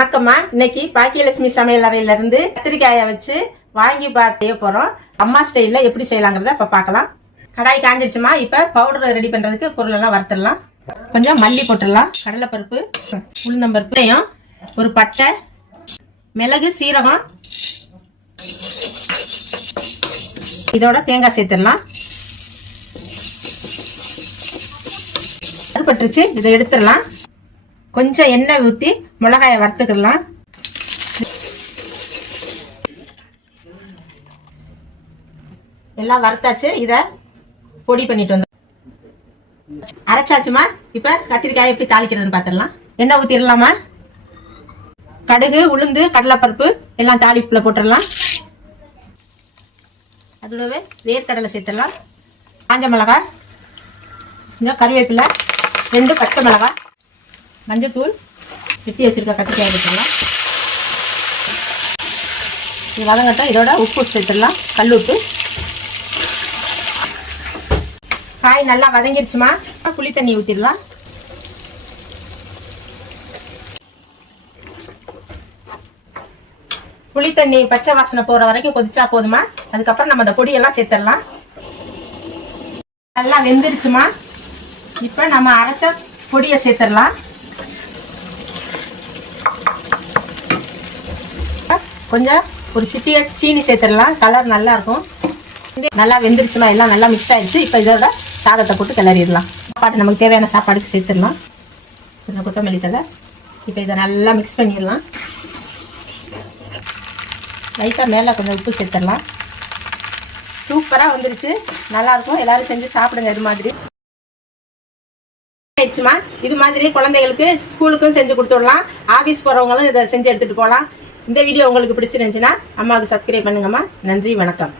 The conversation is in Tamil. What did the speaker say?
வணக்கம்மா. இன்னைக்கு பாக்கியலட்சுமி சமையல் அறையில இருந்து கத்திரிக்காயை வச்சு வாங்கி பார்த்து போறோம். அம்மா ஸ்டைல்ல எப்படி செய்யலாங்கிறத இப்ப பார்க்கலாம். கடாய் காஞ்சிருச்சுமா. இப்ப பவுடர் ரெடி பண்றதுக்கு பொருள் எல்லாம் வறுத்துடலாம். கொஞ்சம் மல்லி போட்டுடலாம், கடலைப்பருப்பு, உளுந்தம்பருப்பு, ஒரு பட்டை, மிளகு, சீரகம், இதோட தேங்காய் சேர்த்துடலாம். பட்டுருச்சு, இதை எடுத்துடலாம். கொஞ்சம் எண்ணெய் ஊற்றி மிளகாயை வறுத்துக்கலாம். எல்லாம் வறுத்தாச்சு. இதை பொடி பண்ணிட்டு வந்து அரைச்சாச்சுமா. இப்ப கத்திரிக்காய் எப்படி தாளிக்கிறதுன்னு பார்த்துடலாம். எண்ணெய் ஊற்றிடலாமா. கடுகு, உளுந்து, கடலைப்பருப்பு எல்லாம் தாளிப்புல போட்டுடலாம். அதோடவே வேர்க்கடலை சேர்த்துடலாம். காஞ்ச மிளகாய், கொஞ்சம் கறிவேப்பிலை, 2 பச்சை மிளகாய், மஞ்சத்தூள், வெட்டி வச்சிருக்க கத்திரிக்காய் வச்சிடலாம். இது வதங்கட்டும். இதோட உப்பு சேர்த்துடலாம், கல் உப்பு. காய் நல்லா வதங்கிருச்சுமா. புளி தண்ணி ஊற்றிடலாம். புளி தண்ணி பச்சை வாசனை போகிற வரைக்கும் கொதிச்சா போதுமா. அதுக்கப்புறம் நம்ம அந்த பொடியெல்லாம் சேர்த்துடலாம். நல்லா வெந்துருச்சுமா. இப்போ நம்ம அரைச்ச பொடியை சேர்த்துடலாம். கொஞ்சம் ஒரு சிட்டிய சீனி சேர்த்துடலாம், கலர் நல்லா இருக்கும். நல்லா வெந்துருச்சுமா. எல்லாம் நல்லா மிக்ஸ் ஆயிடுச்சு. இப்போ இதோட சாதத்தை போட்டு கிளறிடலாம். சாப்பாடு நமக்கு தேவையான சாப்பாடுக்கு சேர்த்துடலாம். கொஞ்சம் கொத்தமல்லி தழை. இப்போ இதை நல்லா மிக்ஸ் பண்ணிடலாம். லைட்டாக மேலே கொஞ்சம் உப்பு சேர்த்துடலாம். சூப்பராக வந்துருச்சு, நல்லாயிருக்கும். எல்லோரும் செஞ்சு சாப்பிடுங்க. இது மாதிரி ஆயிடுச்சுமா. இது மாதிரி குழந்தைகளுக்கு ஸ்கூலுக்கும் செஞ்சு கொடுத்துடலாம். ஆஃபீஸ் போகிறவங்களும் இதை செஞ்சு எடுத்துகிட்டு போகலாம். இந்த வீடியோ உங்களுக்கு பிடிச்சிருந்துச்சுன்னா அம்மாவுக்கு சப்ஸ்கிரைப் பண்ணுங்கம்மா. நன்றி, வணக்கம்.